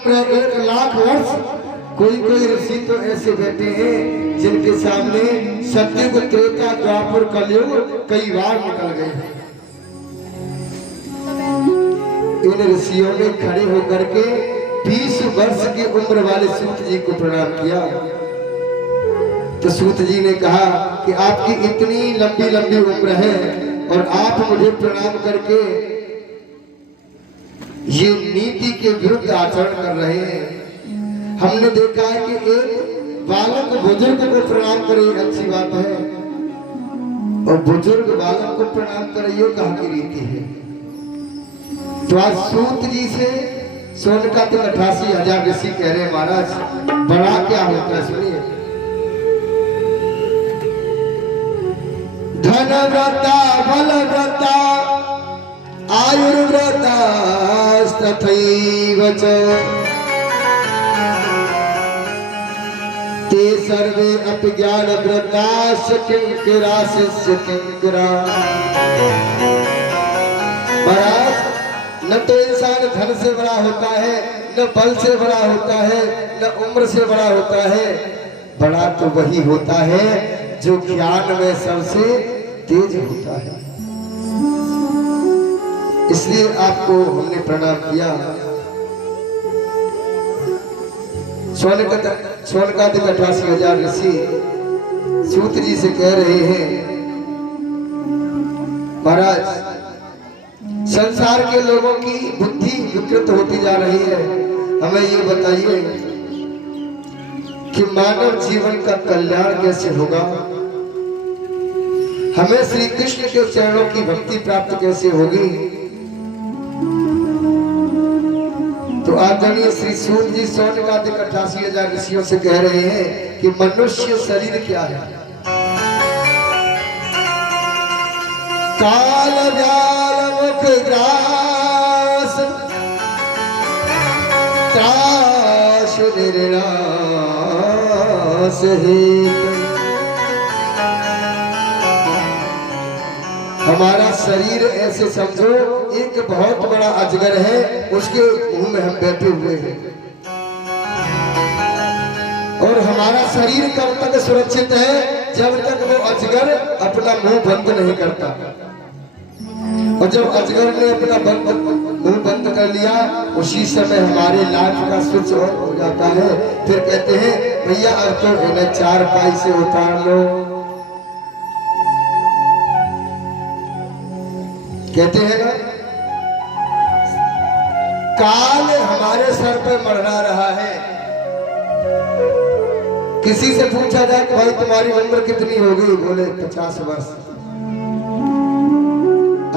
1,00,000 वर्ष कोई ऋषि तो ऐसे बैठे हैं जिनके सामने सतयुग त्रेता द्वापर कलयुग कई बार निकल गए हैं। इन ऋषियों ने खड़े होकर के 20 वर्ष की उम्र वाले सूत जी को प्रणाम किया। तो सूत जी ने कहा कि आपकी इतनी लंबी लंबी उम्र है और आप मुझे प्रणाम करके ये नीति के विरुद्ध आचरण कर रहे हैं। हमने देखा है कि एक बालक बुजुर्ग को प्रणाम करे अच्छी बात है और बुजुर्ग बालक को प्रणाम करे ये कहाँ की रीति है। तो आज सूत जी से सोनकादिक 88,000 ऋषि कह रहे हैं महाराज बड़ा क्या होता है सुनिए। धनव्रता बलव्रता आयुर्व्रता तथैव च ते सर्वे अपि ज्ञानव्रताश्च किंकरा शिष्य किंकरा। महाराज न तो इंसान धन से बड़ा होता है, न बल से बड़ा होता है, न उम्र से बड़ा होता है। बड़ा तो वही होता है जो ज्ञान में सबसे तेज होता है। इसलिए आपको हमने प्रणाम किया। सोनकादिक 88,000 ऋषि सूत जी से कह रहे हैं महाराज संसार के लोगों की बुद्धि विकृत होती जा रही है। हमें ये बताइए कि मानव जीवन का कल्याण कैसे होगा, हमें श्री कृष्ण के चरणों की भक्ति प्राप्त कैसे होगी। तो आदरणीय श्री सूत जी सोनकादिक 88,000 ऋषियों से कह रहे हैं कि मनुष्य शरीर क्या है। काल व्याल मुख ग्रास त्रास निर्नाश हेतु। हमारा शरीर ऐसे समझो एक बहुत बड़ा अजगर है, उसके मुंह में हम बैठे हुए हैं। और हमारा शरीर कब तक सुरक्षित है जब तक वो अजगर अपना मुंह बंद नहीं करता। और जब अजगर ने अपना मुंह बंद कर लिया उसी समय हमारे लाइफ का स्विच ऑन हो जाता है। फिर कहते हैं भैया अब तो इन्हें 4 पाई से उतार लो। कहते हैं ना काल हमारे सर पे मरना रहा है। किसी से पूछा जाए कि भाई तुम्हारी उम्र कितनी हो गई, बोले 50 वर्ष।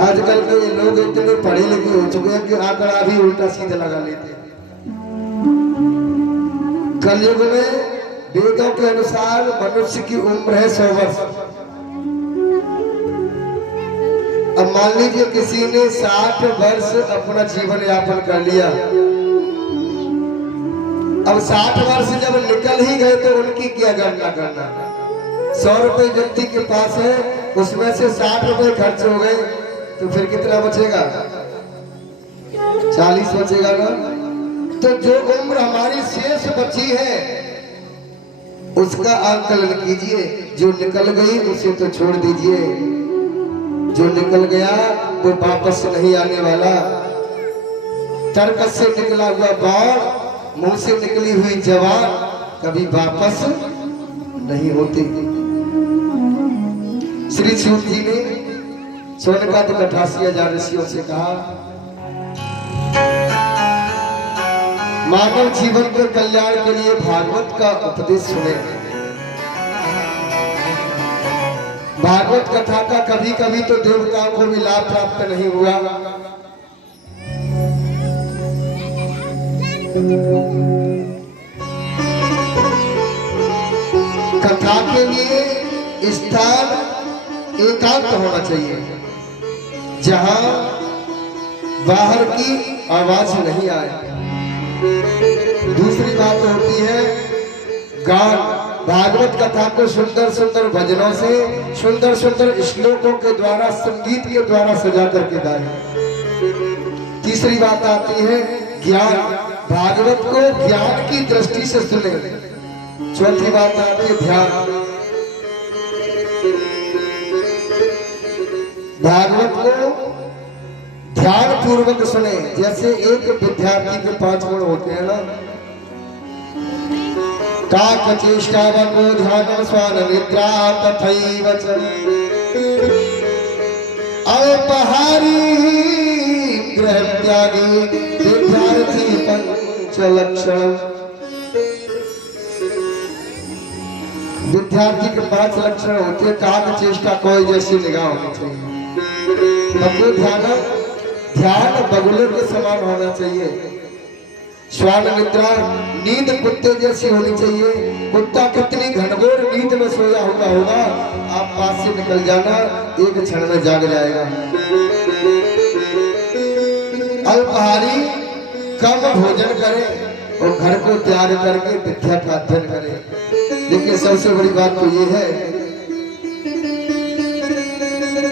आजकल के लोग इतने पढ़े लिखे हो चुके हैं कि आंकड़ा भी उल्टा सीधा लगा लेते हैं। कलयुग में वेदों के अनुसार मनुष्य की उम्र है 100 वर्ष। अब मान लीजिए किसी ने 60 वर्ष अपना जीवन यापन कर लिया। अब 60 वर्ष जब निकल ही गए तो उनकी क्या गणना करना। 100 रुपए व्यक्ति के पास है, उसमें से 60 रुपए खर्च हो गए तो फिर कितना बचेगा? 40 बचेगा ना। तो जो उम्र हमारी शेष बची है उसका आकलन कीजिए। जो निकल गई उसे तो छोड़ दीजिए, जो निकल गया वो वापस नहीं आने वाला। तरकस से निकला हुआ बाण, मुंह से निकली हुई जवान कभी वापस नहीं होती। श्री सूत जी ने सोनकादिक 88,000 ऋषियों से कहा मानव जीवन के कल्याण के लिए भागवत का उपदेश सुने। भागवत कथा का कभी कभी तो देवताओं को भी लाभ प्राप्त नहीं हुआ। कथा के लिए स्थान एकांत होना चाहिए जहां बाहर की आवाज नहीं आए। दूसरी बात होती है गान। भागवत कथा को सुंदर सुंदर भजनों से, सुंदर सुंदर श्लोकों के द्वारा, संगीत के द्वारा सजा करके गाएं। तीसरी बात आती है ज्ञान। भागवत को ज्ञान की दृष्टि से सुने। चौथी बात आती है ध्यान। भागवत को ध्यान पूर्वक सुने। जैसे एक विद्यार्थी के 5 गुण होते हैं ना, काक चेष्टा वको ध्यान स्वान निद्रा तथैव च अल्पहारी ग्रह त्यागी विद्यार्थी पंच लक्षण। विद्यार्थी के 5 लक्षण होते हैं। काक चेष्टा कोई जैसी निगाह होनी चाहिए। बगु ध्यान बगुले के समान होना चाहिए। श्वान निद्रा नींद कुत्ते जैसी होनी चाहिए। कुत्ता कितनी घनघोर नींद में सोया होगा आप पास से निकल जाना, एक क्षण में जाग जाएगा। अल्पाहारी कम भोजन करे और घर को तैयार करके विद्या का अध्ययन करे। लेकिन सबसे बड़ी बात तो ये है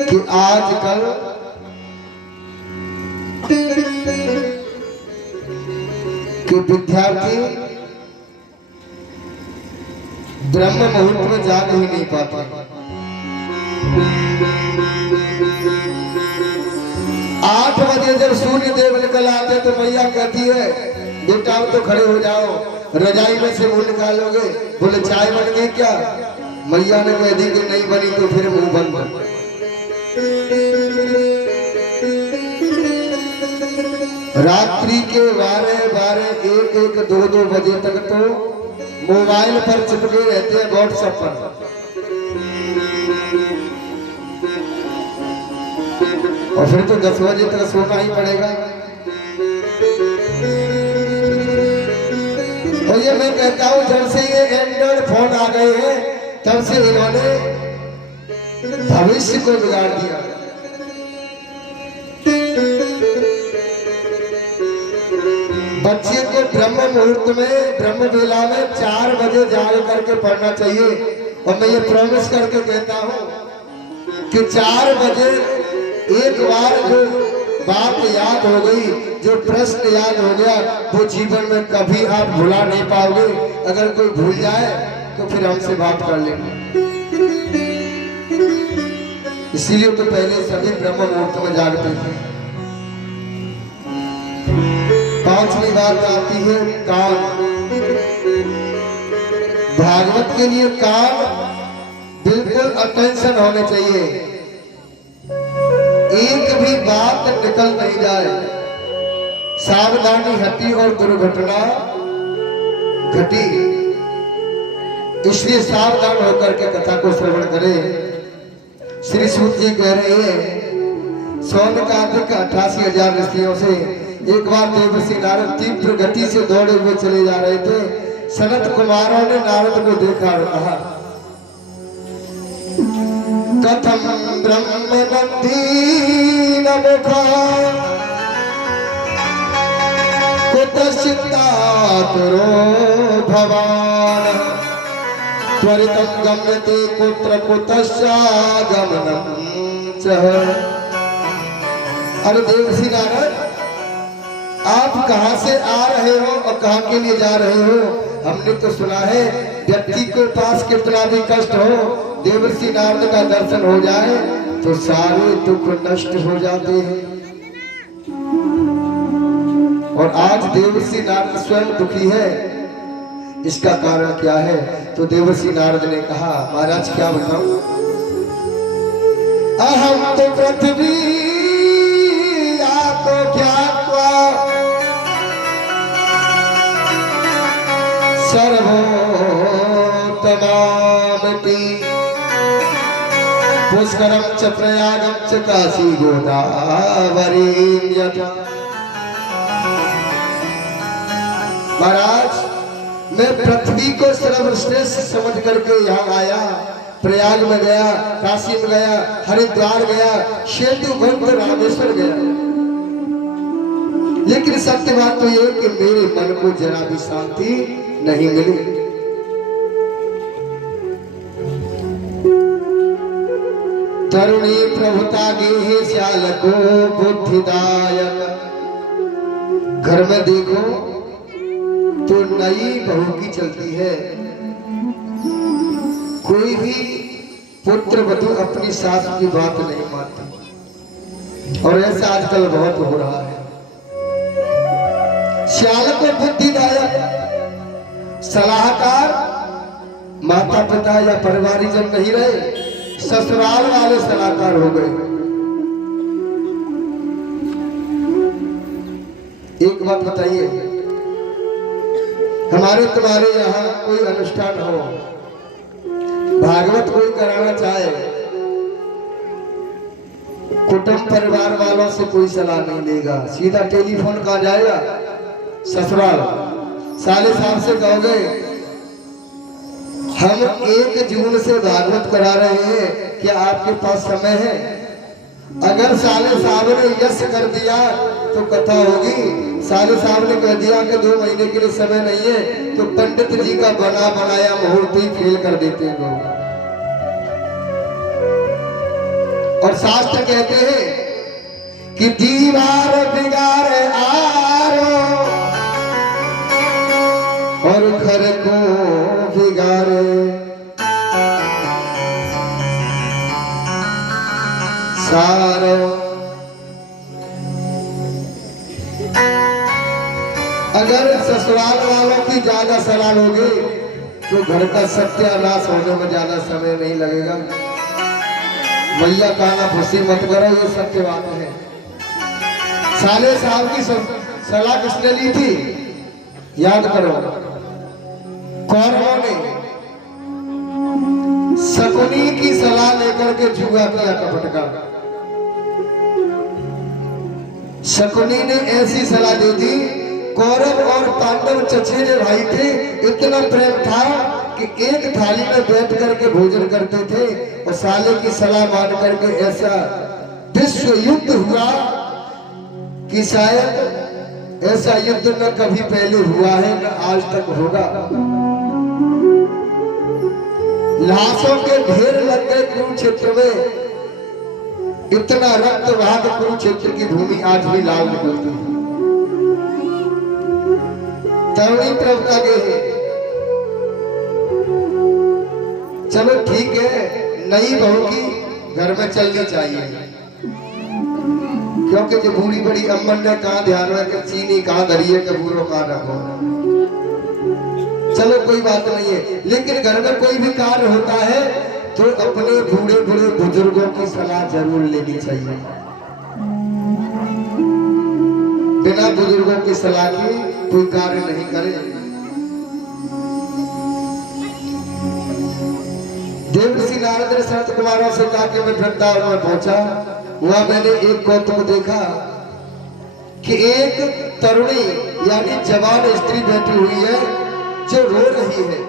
कि आजकल कि विद्यार्थी ब्रह्म मुहूर्त में जाग ही नहीं पाते। 8 बजे जब सूर्य देव निकल आते तो मैया कहती है बेटा तो खड़े हो जाओ, रजाई में से मुंह निकालोगे। बोले चाय बन गई क्या? मैया ने कह दी कि नहीं बनी तो फिर मुंह बंद। रात्रि के 12, 1, 2 बजे तक तो मोबाइल पर चिपके रहते हैं, व्हाट्सएप पर। और फिर तो 10 बजे तक सोना ही पड़ेगा। और ये मैं कहता हूं जब से ये एंड्रॉइड फोन आ गए हैं तब से इन्होंने भविष्य को बिगाड़ दिया। बच्चे को ब्रह्म मुहूर्त में, ब्रह्म वेला में 4 बजे जाग करके पढ़ना चाहिए। और मैं ये प्रॉमिस करके कहता हूं कि 4 बजे एक बार जो बात याद हो गई, जो प्रश्न याद हो गया, वो जीवन में कभी आप भुला नहीं पाओगे। अगर कोई भूल जाए तो फिर हमसे बात कर लेंगे। इसीलिए तो पहले सभी ब्रह्म मुहूर्त में जागते थे। 5वीं बात आती है कान। भागवत के लिए कान बिल्कुल अटेंशन होने चाहिए। एक भी बात निकल नहीं जाए। सावधानी हटी और दुर्घटना घटी। इसलिए सावधान होकर के कथा को श्रवण करें। श्री सूत जी कह रहे हैं सौनकादिक 88,000 ऋषियों से एक बार देवर्षि नारद तीव्र गति से दौड़े हुए चले जा रहे थे। सनत कुमारों ने नारद को देखा और कहा कथम ब्रह्म नंदी नमुखा कुतश्चित्तातुरो भवान त्वरितं गम्यते कुत्र कुतश्चागमनं च। अरे देवर्षि नारद आप कहां से आ रहे हो और कहां के लिए जा रहे हो? हमने तो सुना है व्यक्ति के पास कितना भी कष्ट हो, देवर्षि नारद का दर्शन हो जाए तो सारे दुख नष्ट हो जाते हैं। और आज देवर्षि नारद स्वयं दुखी है। इसका कारण क्या है? तो देवर्षि नारद ने कहा महाराज क्या बताऊं, अहम तो पृथ्वी तो क्या सर्वोत्तमामति पुष्करम च प्रयागम च काशी गोदावरी यथा। महाराज मैं पृथ्वी को सर्वश्रेष्ठ समझ करके यहाँ आया, प्रयाग में गया, काशी में गया, हरिद्वार गया, सेतु बंद रामेश्वर गया। लेकिन सत्य बात तो ये कि मेरे मन को जरा भी शांति नहीं मिली। तरुणी प्रभुता गे श्याल को बुद्धिदायक। घर में देखो तो नई बहू की चलती है। कोई भी पुत्र वधू अपनी सास की बात नहीं मानती, और ऐसा आजकल बहुत हो रहा है। श्याल को बुद्धिदायक सलाहकार माता पिता या परिवारजन नहीं रहे, ससुराल वाले सलाहकार हो गए। एक बात बताइए, हमारे तुम्हारे यहाँ कोई अनुष्ठान हो, भागवत कोई कराना चाहे, कुटुंब परिवार वालों से कोई सलाह नहीं लेगा, सीधा टेलीफोन कहा जाएगा ससुराल। साले साहब से कहोगे हम 1 जून से भागवत करा रहे हैं, क्या आपके पास समय है? अगर साले साहब ने यस कर दिया तो कथा होगी, साले साहब ने कह दिया कि 2 महीने के लिए समय नहीं है, तो पंडित जी का बना बनाया मुहूर्त ही फेल कर देते हैं लोग। और शास्त्र कहते हैं कि दीवार बिगाड़े आरो और घर को बिगाड़े सारो। अगर ससुराल वालों की ज्यादा सलाह लोगे तो घर का सत्यानाश होने में ज्यादा समय नहीं लगेगा। मैया काना फंसी मत करो, ये सत्य बात है। साले साहब की सलाह किसने ली थी? याद करो, कौरवों ने शकुनी की सलाह लेकर के जुआ किया कपट का। शकुनी ने ऐसी सलाह दी थी, कौरव और पांडव चचेरे भाई थे, इतना प्रेम था कि एक थाली में बैठ करके भोजन करते थे, और साले की सलाह मान करके ऐसा विश्व युद्ध हुआ कि शायद ऐसा युद्ध न कभी पहले हुआ है न आज तक होगा। लाशों के ढेर लग गए कुरुक्षेत्र में, इतना रक्त बहा के कुरुक्षेत्र की भूमि आज भी लाल निकलती है। तरुणी प्रवता के है। चलो ठीक है, नई बहू की घर में चलनी चाहिए, क्योंकि जो बूढ़ी बड़ी अम्मन ने कहा ध्यान में कि चीनी कहाँ धरी है, कबूरों कहाँ रखो। चलो कोई बात नहीं है, लेकिन घर में कोई भी कार्य होता है तो अपने बूढ़े बूढ़े बुजुर्गों की सलाह जरूर लेनी चाहिए। बिना बुजुर्गों की सलाह के कोई कार्य नहीं करे। देवर्षि नारद ने संत कुमारों से कहा कि मैं वृंदावन में पहुंचा, वहां मैंने एक कौतुक देखा कि एक तरुणी यानी जवान स्त्री बैठी हुई है जो रो रही है,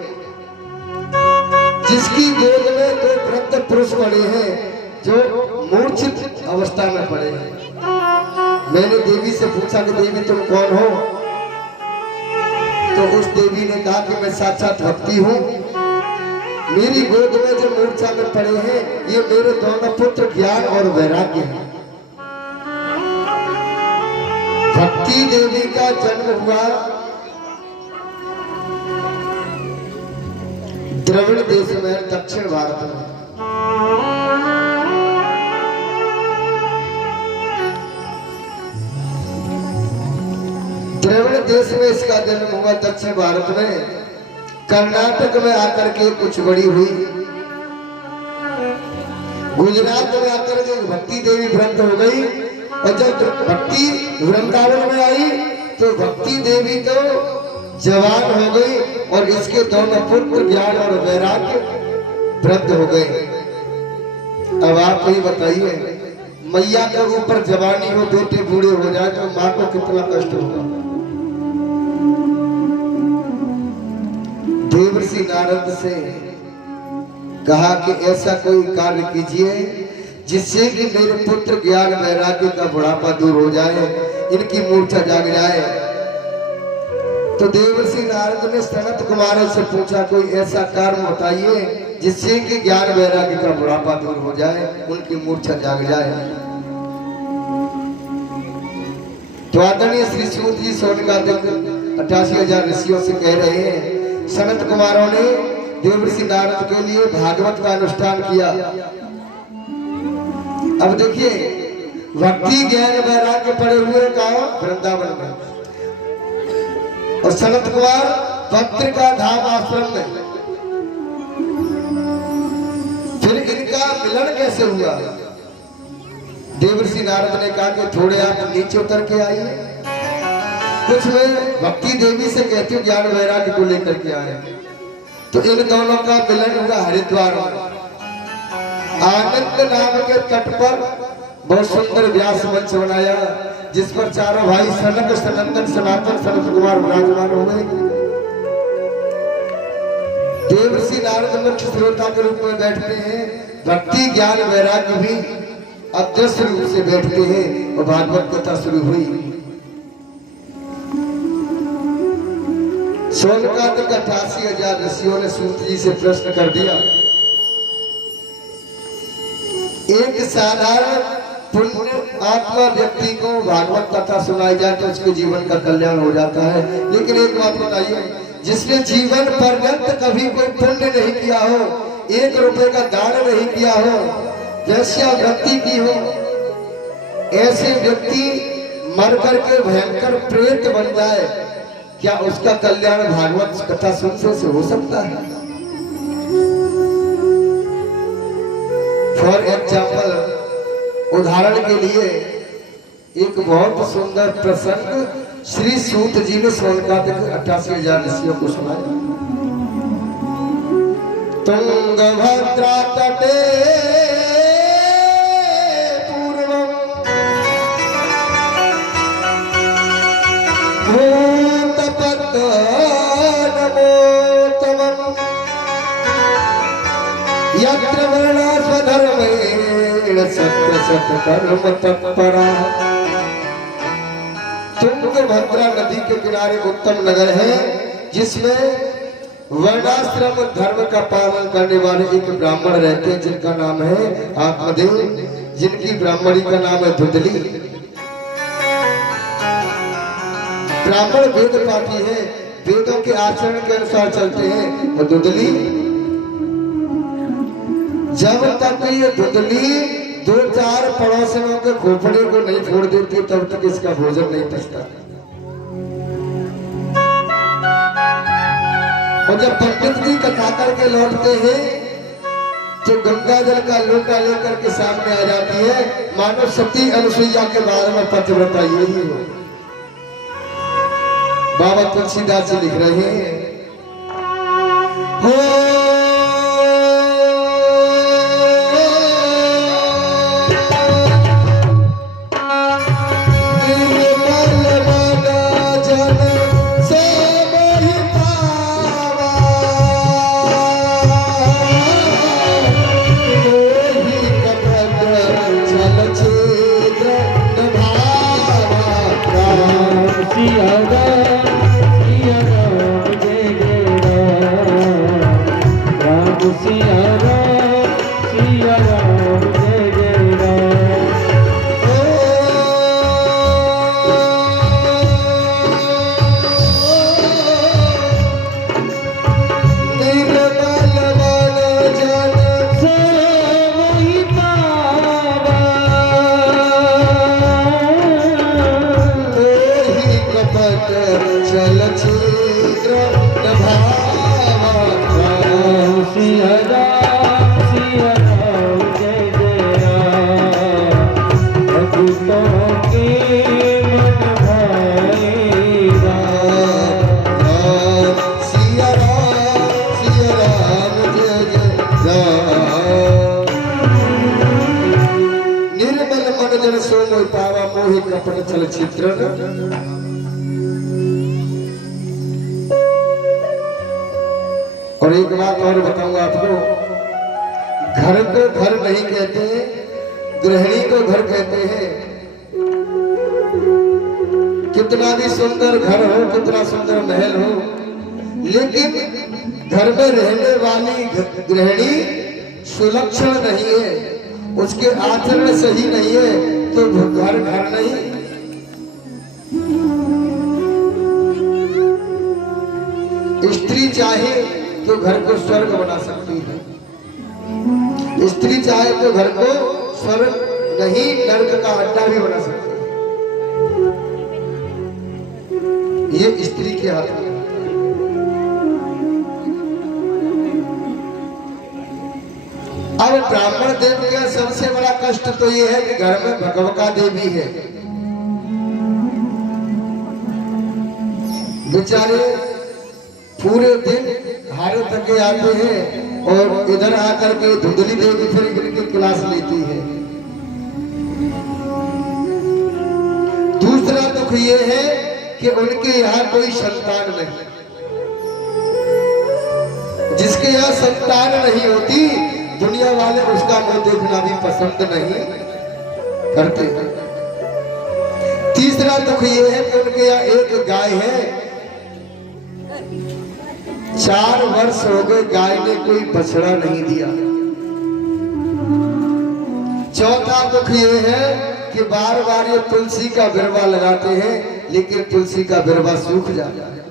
जिसकी गोद में 2 वृद्ध पुरुष पड़े हैं जो मूर्छित अवस्था में पड़े हैं। मैंने देवी से पूछा कि देवी तुम कौन हो? तो उस देवी ने कहा कि मैं साक्षात भक्ति हूँ, मेरी गोद में जो मूर्छा में पड़े हैं ये मेरे दोनों पुत्र ज्ञान और वैराग्य हैं। भक्ति देवी का जन्म हुआ द्रविड़ देश में, दक्षिण भारत में। द्रविड़ देश में इसका जन्म हुआ, दक्षिण भारत में। कर्नाटक में आकर के कुछ बड़ी हुई, गुजरात में आकर के भक्ति देवी भ्रंत हो गई, और जब भक्ति वृंदावन में आई तो भक्ति देवी तो जवान हो गई और इसके दोनों पुत्र ज्ञान और वैराग्य वृद्ध हो गए। अब आप ही बताइए, मैया के ऊपर जवानी हो, बेटे बूढ़े हो जाए तो माँ को कितना कष्ट होगा। देवर्षि नारद से कहा कि ऐसा कोई कार्य कीजिए जिससे कि मेरे पुत्र ज्ञान वैराग्य का बुढ़ापा दूर हो जाए, इनकी मूर्छा जाग जाए। तो देवर्षि नारद ने सनत कुमार से पूछा कोई ऐसा कार्य बताइए जिससे कि ज्ञान वैराग्य का बुढ़ापा दूर हो जाए, उनकी मूर्छा जाग जाए। तो आदरणीय श्री सूत जी सोने का दिन 88,000 ऋषियों से कह रहे हैं, सनत कुमारों ने देवर्षि नारद के लिए भागवत का अनुष्ठान किया। अब देखिए, भक्ति ज्ञान वैराग्य पड़े हुए कहा वृंदावन में, और सनत कुमार पत्र का धाम आश्रम में। फिर इनका मिलन कैसे हुआ? देवर्षि नारद ने कहा कि थोड़े आप नीचे उतर के आइए, कुछ में भक्ति देवी से कहती हूँ ज्ञान वैराग्य को लेकर के आए। तो इन दोनों का मिलन हुआ हरिद्वार में, आनंद नाम के तट पर बहुत सुंदर व्यास मंच बनाया, जिस पर चारों भाई सनक सनंदन सनातन सनत कुमार विराजमान हो गए। देवर्षि नारद मुख्य श्रोता के रूप में बैठते हैं, भक्ति ज्ञान वैराग्य भी अदृश्य रूप से बैठते हैं, और भागवत कथा शुरू हुई। सोनकादिक 88,000 ऋषियों ने सूत जी से प्रश्न कर दिया, एक साधारण पुण्य आत्मा व्यक्ति को भागवत कथा सुनाई जाए तो उसके जीवन का कल्याण हो जाता है, लेकिन एक बात बताइए, जिसने जीवन पर्यंत कभी कोई पुण्य नहीं किया हो, 1 रुपए का दान नहीं किया हो, वैश्या वृत्ति की हो, ऐसे व्यक्ति मर करके भयंकर प्रेत बन जाए, क्या उसका कल्याण भागवत कथा सुनने से हो सकता है? फॉर एग्जाम्पल, उदाहरण के लिए एक बहुत सुंदर प्रसंग श्री सूत जी ने सोनकादिक 88,000 ऋषियों को सुनाया। तुंगभद्रा तटे पूर्वम भूतपद्मनमोत्तमम् यत्र वर्णा स्वधर्मेण सत्य सत्य कर्म तत्परा। तुंगभद्रा नदी के किनारे उत्तम नगर है, जिसमें वर्णाश्रम धर्म का पालन करने वाले एक ब्राह्मण रहते हैं, जिनका नाम है आत्मदेव, जिनकी ब्राह्मणी का नाम है धुंधली। ब्राह्मण वेद पाठी है, वेदों के आचरण के अनुसार चलते हैं, और धुंधली, जब तक ये धुंधली 2-4 पड़ोसियों के खोपड़े को नहीं फोड़ देती तब तक इसका भोजन नहीं पचता। और जब पंडित जी कथा करके लौटते हैं तो गंगा जल का लोटा लेकर के सामने आ जाती है, मानव सती अनुसुईया के बारे में पतिव्रता यही हो। बाबा तुलसीदास जी लिख रहे हैं, हो चलचित्र। और एक बात और बताऊंगा आपको, घर को घर नहीं कहते, गृहिणी को घर कहते हैं। कितना भी सुंदर घर हो, कितना सुंदर महल हो, लेकिन घर में रहने वाली गृहिणी सुलक्षण नहीं है, उसके आचरण सही नहीं है, तो घर घर नहीं। स्त्री चाहे तो घर को स्वर्ग बना सकती है, स्त्री चाहे तो घर को स्वर्ग नहीं नरक का अड्डा भी बना सकती है। ये स्त्री के हाथ में। अब ब्राह्मण देव का सबसे बड़ा कष्ट तो ये है कि घर में भगवका देवी है। बेचारे पूरे दिन हारे थके आते हैं और इधर आकर के धुंधली देवी फिर इनकी क्लास लेती है। दूसरा दुख ये है कि उनके यहाँ कोई संतान नहीं, जिसके यहाँ संतान नहीं होती दुनिया वाले उसका मुंह देखना भी पसंद नहीं करते। तीसरा दुख ये है कि उनके यहाँ एक गाय है, 4 वर्ष हो गए गाय ने कोई बछड़ा नहीं दिया। चौथा दुख ये है कि बार बार ये तुलसी का बिरवा लगाते हैं लेकिन तुलसी का बिरवा सूख जाता है।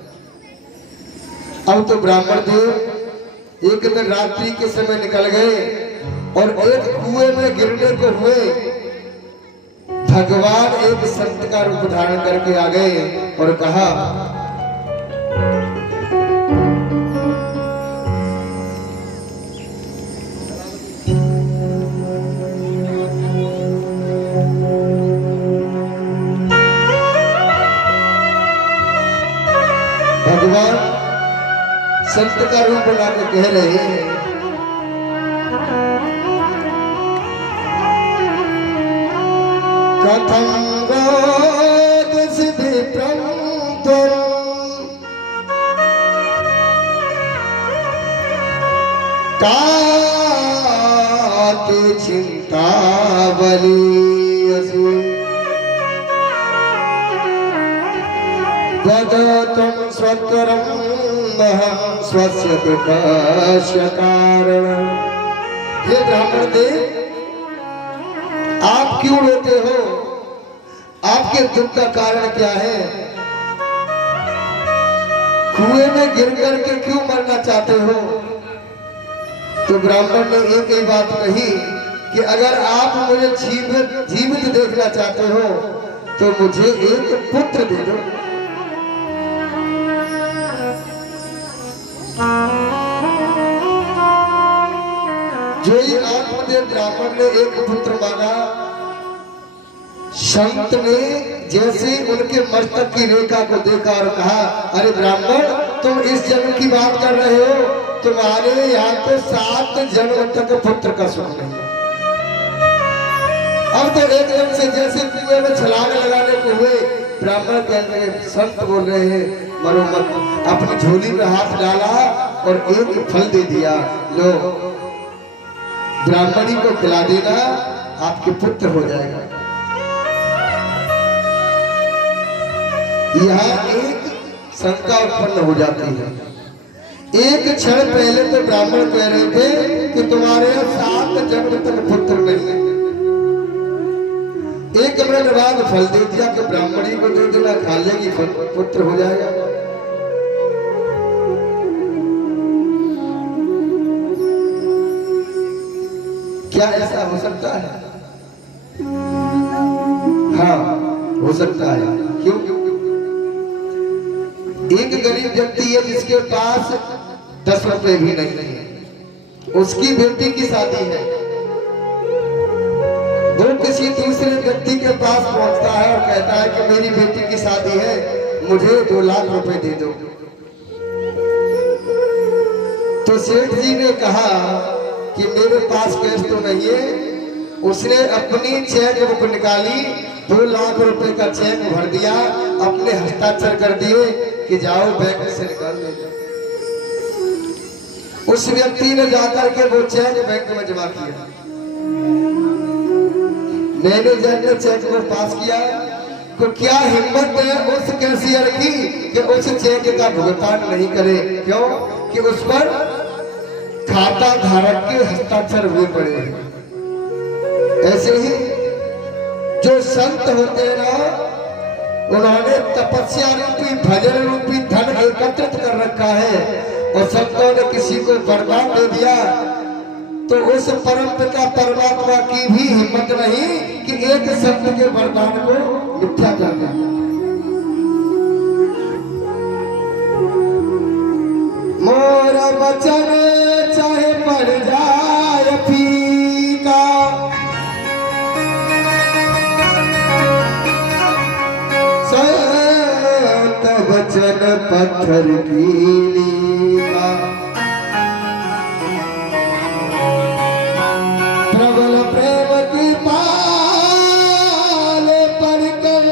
अब तो ब्राह्मण देव एक दिन रात्रि के समय निकल गए और एक कुएं में गिरने को हुए। भगवान एक संत का रूप धारण करके आ गए और कहा, भगवान संत का रूप बना के कह रहे हैं, कथं सिद्धिप्रं ताते चिंतावलीयसु वदतं स्वत्वरं महं स्वस्य दुःखस्य कारणम्। हे ब्राह्मण देव, आप क्यों रोते हो? आपके दुख का कारण क्या है? कुएं में गिर करके क्यों मरना चाहते हो? तो ब्राह्मण ने एक ही बात कही कि अगर आप मुझे जीवित देखना चाहते हो तो मुझे एक पुत्र दे दो। जो ही आत्मदेव ब्राह्मण ने एक पुत्र मांगा, संत ने जैसे उनके मस्तक की रेखा को देखा और कहा, अरे ब्राह्मण, तुम इस जन्म की बात कर रहे हो, तुम्हारे यहाँ तो 7 जन्म तक पुत्र का सुख नहीं। अब तो एकदम से जैसे कुएं में छलांग लगाने को हुए, ब्राह्मण कह रहे, संत बोल रहे हैं, मरो मत। अपनी झोली में हाथ डाला और एक फल दे दिया, लो ब्राह्मणी को खिला देना, आपके पुत्र हो जाएगा। यहाँ एक शंका उत्पन्न हो जाती है। एक क्षण पहले तो ब्राह्मण कह रहे थे कि तुम्हारे 7 जन्म तक पुत्र नहीं है, एक मिनट बाद फल दे दिया कि ब्राह्मणी को दे देना, खा लेगी, पुत्र हो जाएगा। क्या ऐसा हो सकता है? हाँ, हो सकता है। क्यों? एक गरीब व्यक्ति है जिसके पास 10 रुपए भी नहीं है, उसकी बेटी की शादी है, वो किसी दूसरे व्यक्ति के पास पहुंचता है और कहता है कि मेरी बेटी की शादी है, मुझे 2 लाख रुपए दे दो। तो सेठ जी ने कहा कि मेरे पास कैश तो नहीं है। उसने अपनी चेक बुक निकाली, 2 लाख रुपए का चेक भर दिया, अपने हस्ताक्षर कर दिए कि जाओ बैंक से निकाल लो। उस व्यक्ति ने जाकर के वो चेक बैंक में जमा किया। मैनेजर ने चेक को पास किया। तो क्या हिम्मत है उस कैशियर की कि उस चेक का भुगतान नहीं करे? क्यों? कि उस पर खाता धारक के हस्ताक्षर हुए पड़े हैं। ऐसे ही जो संत होते हैं ना, उन्होंने तपस्या रूपी भजन रूपी धन एकत्रित कर रखा है और संतों ने किसी को वरदान दे दिया तो उस परम पिता परमात्मा की भी हिम्मत नहीं कि एक संत के वरदान को मिथ्या कर दे। मोरा वचन चाहे पड़ जाए फीका, संत वचन पत्थर की लीला, प्रबल प्रेम की पाल पढ़कर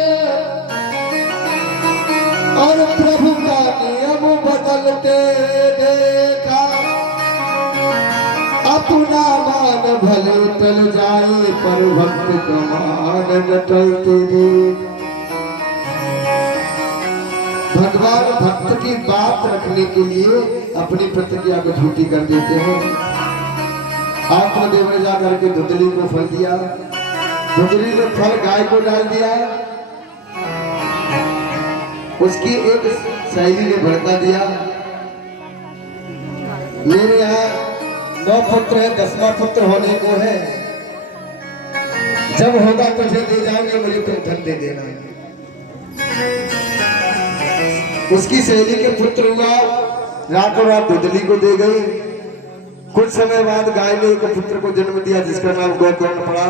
और प्रभु का नियम बदलते देखा, अपना मान भले टल जाए पर भक्त का मान न टलते देख। भगवान भक्त की बात रखने के लिए अपनी प्रतिज्ञा को झूठी कर देते हैं। आत्मदेव ने जाकर के धुंधली को फल दिया, धुंधली ने फल गाय को डाल दिया, उसकी एक सहेली ने भड़का दिया, मेरे यहाँ 9 पुत्र है, 10वां पुत्र होने को है, जब होगा तुझे दे जाएंगे, मुझे तुम धन दे देना। उसकी सहेली के पुत्र हुआ, रातों रात धुंधली को दे गई। कुछ समय बाद गाय ने एक पुत्र को जन्म दिया जिसका नाम गोकर्ण पड़ा।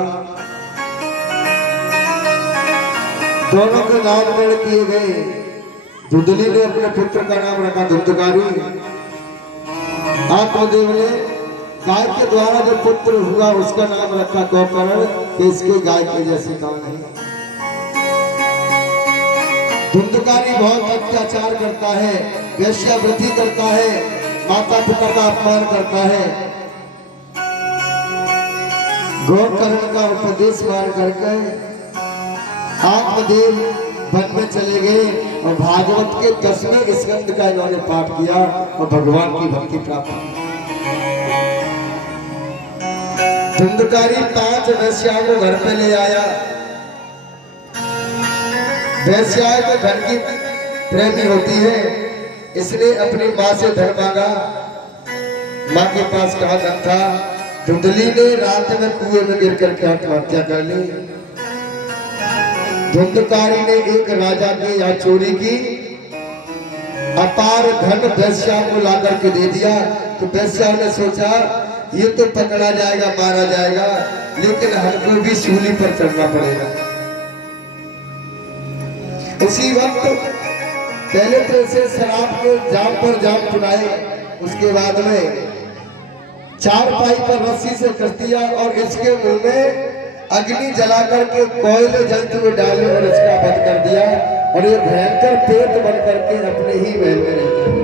दोनों के नामकरण किए गए। धुंधली ने अपने पुत्र का नाम रखा धुंधकारी। आत्मदेव ने गाय के द्वारा जो पुत्र हुआ उसका नाम रखा गोकर्ण, कि इसके गाय के जैसे काम नहीं। धुंधकारी बहुत अत्याचार करता है, वेश्यावृत्ति करता है, माता पिता का अपमान करता है। गोकर्ण का उपदेश मान करके आत्मदेव वन में चले गए और भागवत के 10वें स्कंद का इन्होंने पाठ किया और भगवान की भक्ति प्राप्त की। धुंधकारी 5 वैश्याओं को घर पे ले आया। वैश्या को घर की प्रेमी होती है, इसने अपनी माँ से धन मांगा। माँ के पास कहा धन था। धुंधली ने रात में कुएं में गिर करके आत्महत्या कर ली। धुंधकारी ने एक राजा के यहाँ चोरी की, अपार धन वैश्या को ला करके दे दिया। तो वैश्या ने सोचा ये तो पकड़ा जाएगा, मारा जाएगा, लेकिन हमको भी सूली पर चढ़ना पड़ेगा। उसी वक्त पहले तो इसे शराब के जाम पर जाम चुनाए, उसके बाद में 4 पाई पर रस्सी से कस दिया और इसके मुंह में अग्नि जला करके कोयले जलते हुए डाले और इसका वध कर दिया। और ये भयंकर पेट बन करके अपने ही महल में रहता है।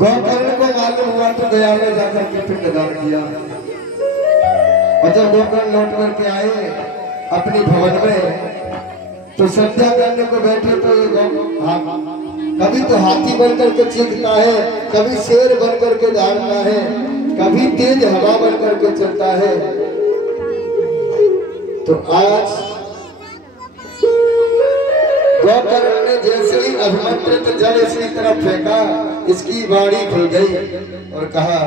गोकर्ण को मालूम हुआ तो गया में जाकर के पिंडदान किया। और जब गोकर्ण लौट करके आए अपनी भवन में तो संध्या करने को बैठे तो ये कभी तो हाथी बन करके चीखता है, कभी शेर बन करके दौड़ता है, कभी तेज हवा बन करके चलता है। तो आज गोकर्ण ने जैसे ही अभिमंत्रित जल इसकी तरफ फेंका, इसकी वाणी खुल गई और कहा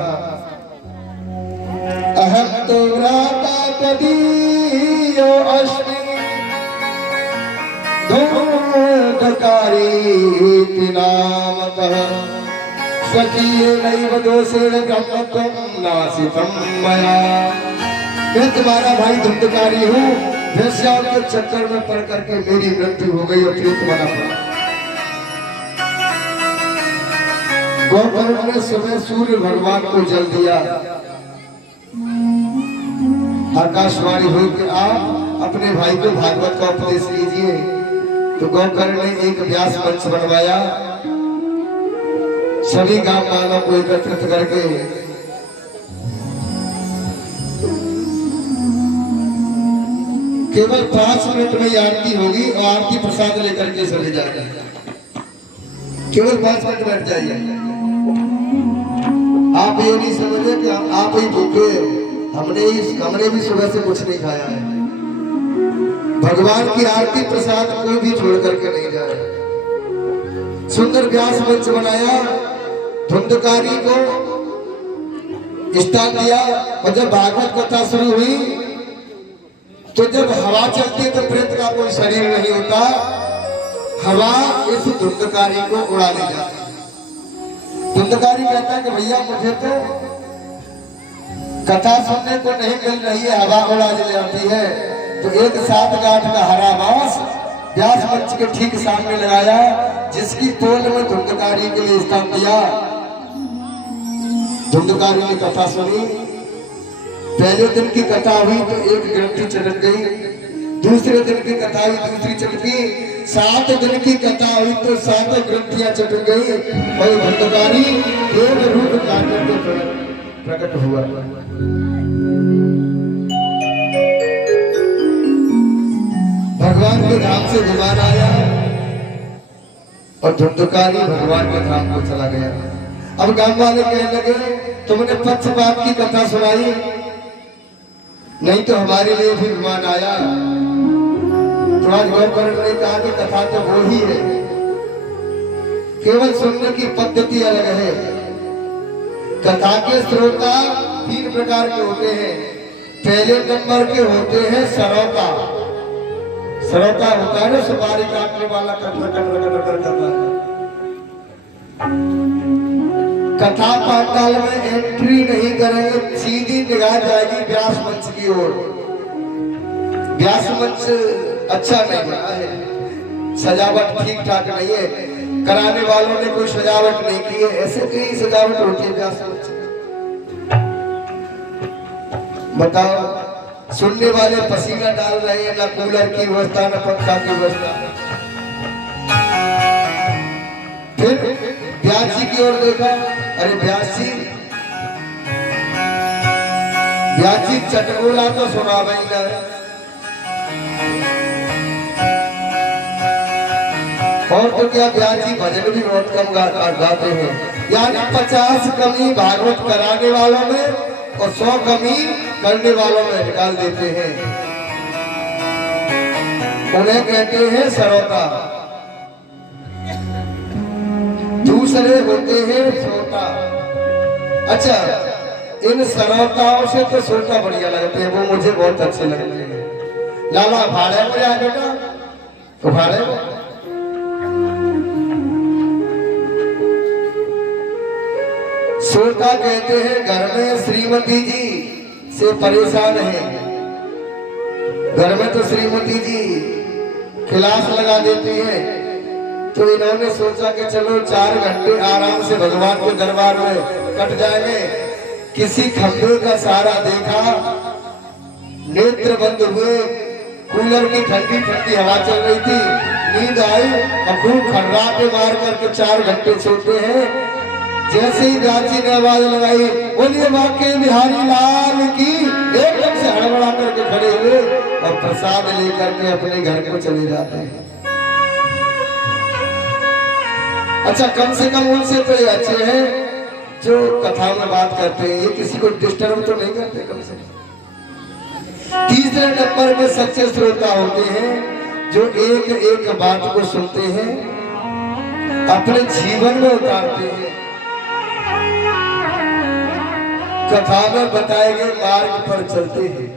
अहम तो राता कदीयो अश्मी धुंधकारी नामतः स्वकीय नैव दोषेण ब्रह्मत्वं नासितं मया। मैं तुम्हारा भाई धुंधकारी हूँ, वेश्याओं के चक्कर में पड़ करके मेरी मृत्यु हो गई और प्रेत बना पड़ा। गोकर्ण ने सुबह सूर्य भगवान को जल दिया। आकाशवाणी हुई कि आप अपने भाई को भागवत का उपदेश कीजिए। तो गोकर्ण ने एक व्यास मंच बनवाया, सभी गांव वालों को एकत्रित करके केवल 5 मिनट में आरती होगी और आरती प्रसाद लेकर के चले जाएंगे। केवल 5 मिनट बैठ जाइए। आप ये नहीं समझे कि आप ही भूखे हमने भी सुबह से कुछ नहीं खाया है। भगवान की आरती प्रसाद कोई भी छोड़ करके नहीं जाए। सुंदर व्यास मंच बनाया, धुंधकारी को स्थान दिया। और जब भागवत कथा शुरू हुई तो जब हवा चलती है तो प्रेत का कोई शरीर नहीं होता, हवा इस धुंधकारी को उड़ा ले जाती है। धुंधकारी कहता है कि भैया मुझे तो कथा सुनने को नहीं मिल रही है, हवा उड़ा ले जाती है। तो एक 7 गांठ का हरा बांस व्यास मंच के ठीक सामने लगाया, जिसकी तोल में धुंधकारी के लिए स्थान दिया। धुंधकारी ने कथा सुनी। पहले दिन की कथा हुई तो एक ग्रंथि चटक गई, दूसरे दिन की कथा हुई दूसरी चटकी, 7 दिन की कथा हुई तो 7 ग्रंथियां चटक गई। और धुंधकारी देव रूप धारण के प्रकट हुआ। भगवान के धाम से विमान आया और धुंधकारी भगवान के धाम को चला गया। अब गांव वाले कहने लगे तुमने पक्षपात की कथा सुनाई, नहीं तो हमारे लिए भी विमान आया। तो आज गौकर्ण ने कहा कि कथा तो वो ही है, केवल सुनने की पद्धति अलग है। कथा के श्रोता 3 प्रकार के होते हैं। पहले नंबर के होते हैं श्रोता। श्रोता होता है ना सुपारी काटने वाला, कटर कटर कटर करता है। कथा पाठशाला में एंट्री नहीं करेंगे, सीधी निगाह जाएगी व्यास मंच की ओर। व्यास मंच अच्छा नहीं बना है, सजावट ठीक ठाक नहीं है, कराने वालों ने कोई सजावट नहीं की है। ऐसे कई सजावट होती है व्यास मंच। बताओ, सुनने वाले पसीना डाल रहे हैं, ना कूलर की व्यवस्था ना पंखा की व्यवस्था। फिर व्यास जी की ओर देखा, अरे व्यास जी चटगोला तो सुना भाई ना। और तो क्या व्यास जी भजन भी बहुत कम गाते हैं। यानी 50 कमी भागवत कराने वालों में और 100 कमी करने वालों में निकाल देते हैं। उन्हें कहते हैं श्रोता। दूसरे होते हैं श्रोता। अच्छा, इन श्रोताओं से तो श्रोता बढ़िया लगते हैं, वो मुझे बहुत अच्छे लगते हैं। लाला भाड़े में जा बेटा, तो भाड़े में श्रोता कहते हैं घर में श्रीमती जी से परेशान है। घर में तो श्रीमती जी खिलाफ लगा देती है, तो इन्होंने सोचा कि चलो 4 घंटे आराम से भगवान के दरबार में कट जाएंगे। किसी खंभे का सहारा देखा, नेत्र बंद हुए, कूलर की ठंडी ठंडी हवा चल रही थी, नींद आई और खूब खर्राटे मार करके 4 घंटे सोते हैं। जैसे ही रांची ने आवाज लगाई, बोलिए वाके बिहारी लाल की, एकदम से हड़बड़ा करके खड़े हुए और प्रसाद लेकर के अपने घर को चले जाते हैं। अच्छा, कम से कम उनसे तो ये अच्छे हैं जो कथा में बात करते हैं, ये किसी को डिस्टर्ब तो नहीं करते कम से कम। तीसरे नंबर में सच्चे श्रोता होते हैं जो एक एक बात को सुनते हैं, अपने जीवन में उतारते हैं। कथा में बताए गए मार्ग पर चलते हैं,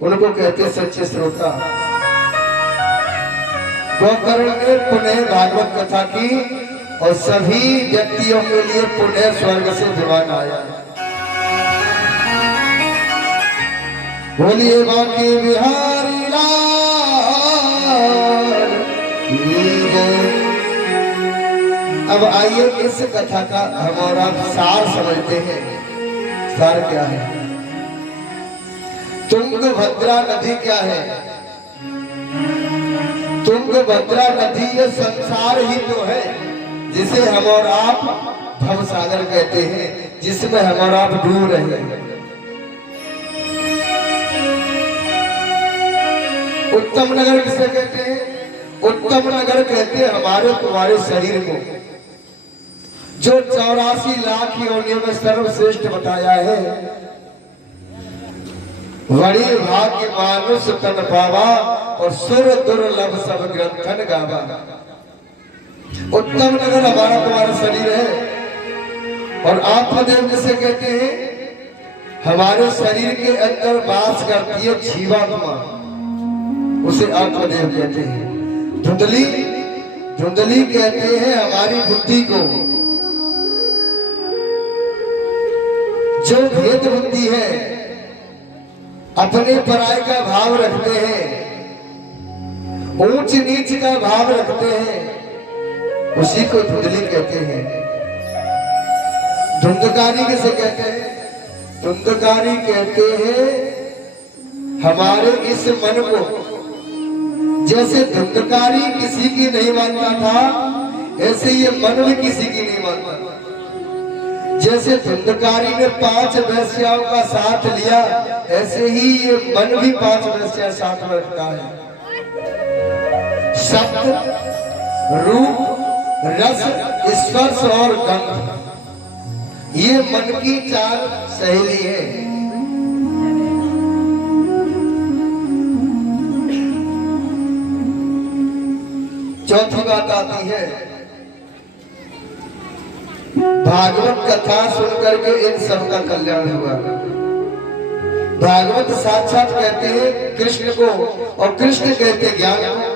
उनको कहते हैं सच्चे श्रोता। गौकर्ण ने पुनः भागवत कथा की और सभी व्यक्तियों के लिए पुनः स्वर्ग से विमान आया। बोलिए बाकी बिहारी लाल की जय। अब आइए इस कथा का हम और आप सार समझते हैं। सार क्या है? तुंगभद्रा नदी क्या है? तुंगभद्रा नदी ये संसार ही तो है जिसे हम और आप भव सागर कहते हैं, जिसमें हम और आप डूब रहे हैं। उत्तम नगर किसे कहते हैं? उत्तम नगर कहते हैं हमारे तुम्हारे शरीर को, जो 84 लाख योनियों में सर्वश्रेष्ठ बताया है। वड़ी भाग्य मानुष तन पावा और सुर दुर्लभ सब ग्रंथन गावा। उत्तम नगर हमारा तुम्हारा शरीर है और आत्मदेव जिसे कहते हैं हमारे शरीर के अंदर वास करती है जीवात्मा, उसे आत्मदेव कहते हैं। धुंधली धुंधली कहते हैं हमारी बुद्धि को, जो भेद बुद्धि है, अपने पराय का भाव रखते हैं, ऊंच नीच का भाव रखते हैं, उसी को धुंधली कहते हैं। धुंधकारी किसे कहते हैं? धुंधकारी कहते हैं हमारे इस मन को, जैसे धुंधकारी किसी की नहीं मानता था, ऐसे ये मन भी किसी की नहीं मानता। जैसे धुंधकारी ने 5 वैश्याओं का साथ लिया, ऐसे ही ये मन भी 5 वैश्या साथ में रखता है। शब्द, रूप, रस, स्पर्श और गंध, ये मन की 4 सहेली है। चौथी बात आती है, भागवत कथा सुनकर के इन सब का कल्याण हुआ। भागवत साक्षात कहते हैं कृष्ण को और कृष्ण कहते ज्ञान को।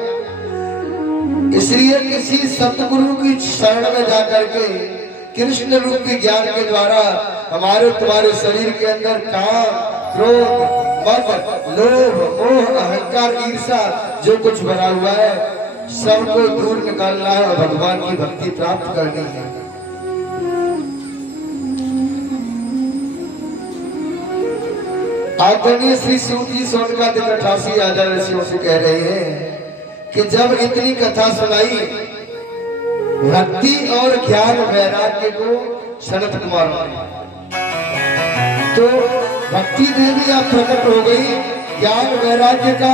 इसलिए किसी सतगुरु की शरण में जाकर के कृष्ण रूप के ज्ञान के द्वारा हमारे तुम्हारे शरीर के अंदर काम, क्रोध, मद, लोभ, मोह, अहंकार, ईर्ष्या जो कुछ भरा हुआ है सबको दूर निकालना है और भगवान की भक्ति प्राप्त करनी है। आदरणीय श्री सूत जी सोनकादिक 88,000 ऋषियों से कह रहे हैं कि जब इतनी कथा सुनाई, भक्ति और ज्ञान वैराग्य को सनत कुमार, तो भक्ति देवी अब प्रकट हो गई, ज्ञान वैराग्य का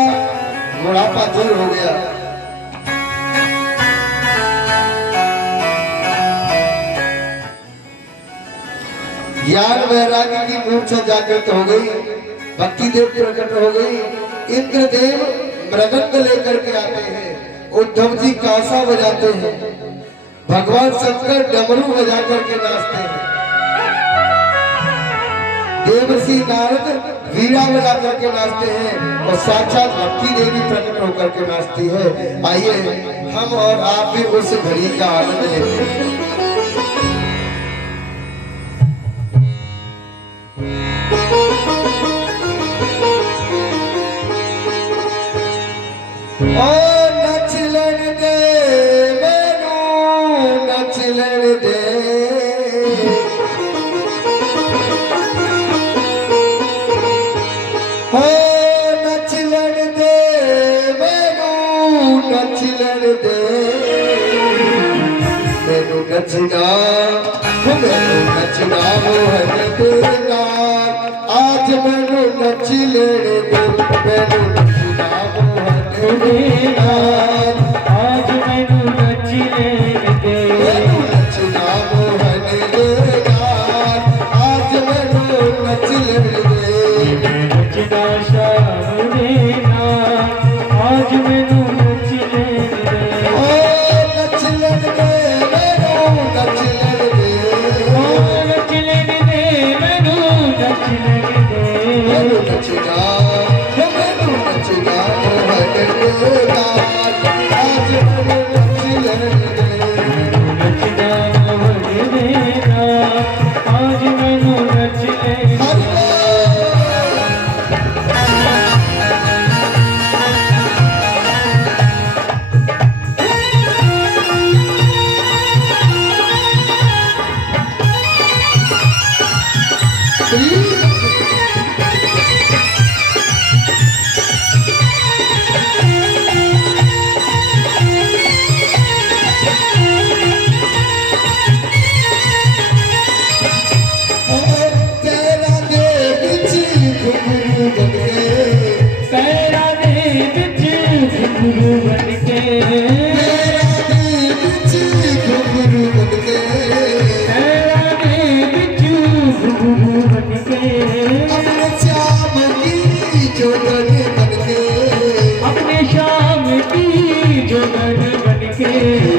बुढ़ापा दूर हो गया। ज्ञान वैराग्य की मूर्छा जागृत हो गई, भक्ति देव प्रकट हो गई। इंद्रदेव मृदंग लेकर के आते हैं, उद्धव जी कांसा बजाते हैं, भगवान शंकर डमरू बजा करके नाचते हैं, देवर्षि नारद वीणा बजा करके नाचते हैं और साक्षात भक्ति देवी प्रकट होकर के नाचती है। आइए हम और आप भी उस घड़ी का आनंद लेते हैं। नचलन दे मैनू, नचलन दे, नचलन दे मैनू, नचलन दे, मैनू नचना, मैनू नचना मोहन देना, आज मैनू नचलन दे, मैनू नचना मोहन देना, आज मैनू नचलन दे, मैनू नचना मोहन देना, आज मैनू नचलन दे, नचना शाम देना, आज मैनू नचलन दे, ओ नचलन दे मैनू नचलन दे, ओ नचलन दे मैनू नचलन दे, मैनू नचना, मैनू नचना मोहन देना, आज मैनू नचलन दे, मैनू नचना मोहन देना, आज मैनू नचलन दे।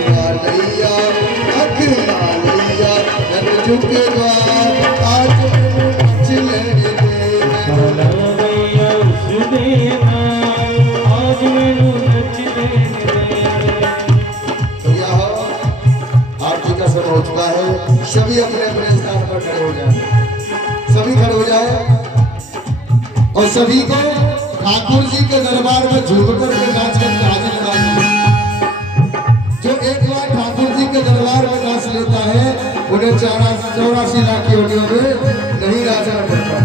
लालैया अखिला लैया जन झुकेगा आज नच लेने दे लालैया उस देना आज मैनू नच लेने दे। तो यहाँ आरती का समय हो चुका है। सभी अपने अपने स्थान पर खड़े हो जाए, सभी खड़े हो जाए और सभी को ठाकुर जी के दरबार में झूमकर के नाच कर हाजिर लगा। जो एक बार ठाकुर जी के दरबार में नाच लेता है उन्हें 84 लाख योनियों में नहीं नाचना पड़ता।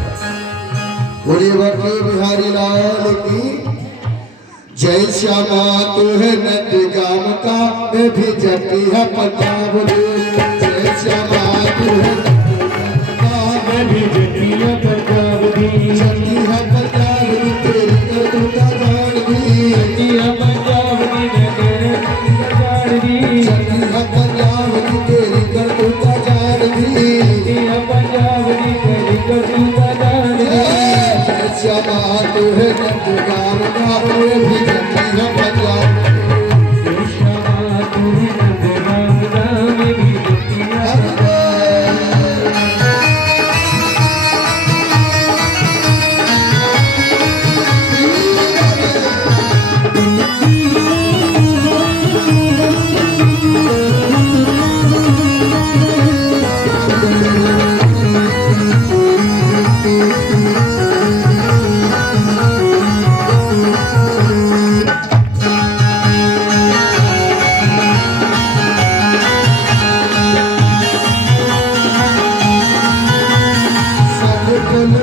बोलिए बड़े बिहारी लाल की जय। श्यामा तू है नंदगाम का मैं भी जटी है पंजाब रे। जय श्यामा तू है नंदगाम का मैं भी जटी है पंजाब दी। जटी है पंजाब दी तेरी कटुता जान दी। जटी है पंजाब दी तेरी कटुता जान दी। जटी है पंजाब दी तेरी कटुता जान दी। जटी है पंजाब दी तेरी कटुता जान दी। जय श्यामा तू है नंदगाम का मैं भी जटी है पंजाब दी। जय श्यामा तू है नंदगाम का मैं भी जटी है पंजाब दी।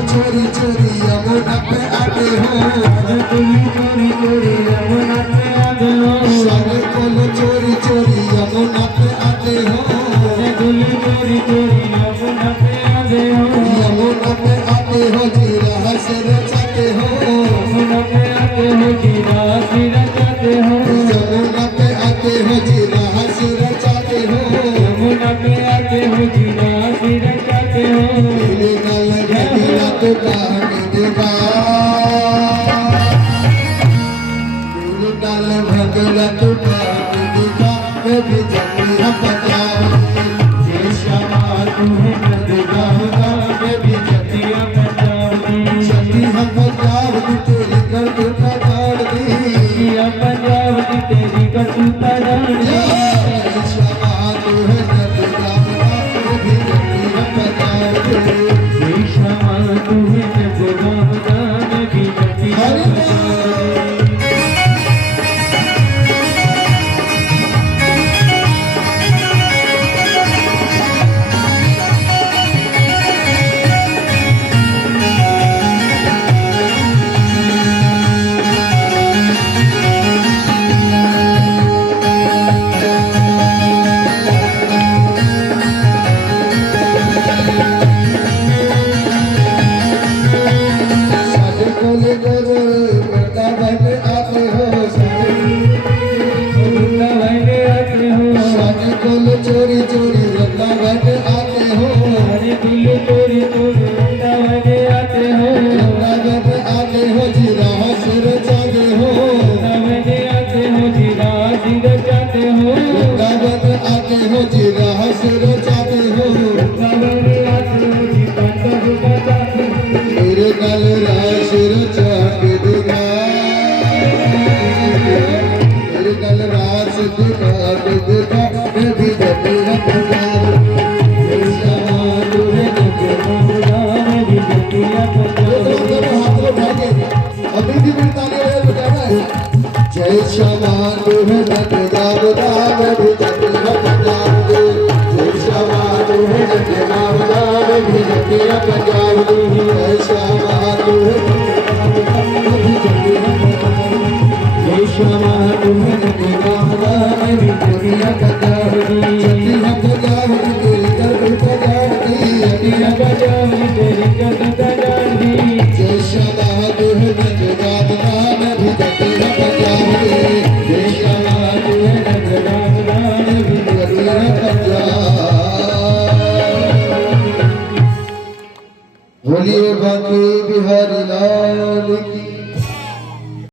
चोरी चोरी यमुना पे आते हो। चोरी चोरी यमुना पे आते हो। सारे कोलो चोरी चोरी यमुना पे आते हो। चोरी चोरी यमुना पे आते हो। यमुना पे आते हो जीरा से रचाते हो। यमुना पे आते हो जीरा से रचाते हो। यमुना पे आते हो जीरा से रचाते हो। यमुना पे आते हो जीरा से रचाते हो। मेरे गल घटिया तो काट देगा। मेरे गल भगला तो काट देगा। मैं भी जटी है पंजाब दी। जय श्यामा तू है नंदगाम का मैं भी जटी है पंजाब दी। जटी है पंजाब दी तेरी कटुता जान दी। जटी है पंजाब दी तेरी कटुता जान दी। जय श्यामा तू है नंदगाम का मैं भी जटी है पंजाब दी। जय श्यामा तू है नंदगाम का मैं भी जटी है पंजाब दी। सारे कोले गोरे वृंदावन आते हो। वृंदावन आते हो। सारे कोले चोरी चोरी वृंदावन आते हो। हरे दिल चोरी चोरी वृंदावन आते हो। वृंदावन आते हो जीरा से रचाते हो। वृंदावन आते हो जीरा से रचाते हो। वृंदावन आते हो जीरा से रचाते हो। वृंदावन आते हो जीरा से रचाते हो। मेरे गल रास रचा के देगा। मेरे गल रास दिखा के देगा। मैं भी जटी है पंजाब दी। जय श्यामा तू है नंदगाम का मैं भी जटी है पंजाब दी। हाथ उठाइए अभी भी ताली बजाना है। जय श्यामा तू है नंदगाम का मैं भी जटी है पंजाब दी। जय श्यामा तू है नंदगाम का मैं भी जटी है पंजाब दी। जय श्यामा तू है नंदगाम का मैं भी जटी है पंजाब दी। जय श्यामा तू है नंदगाम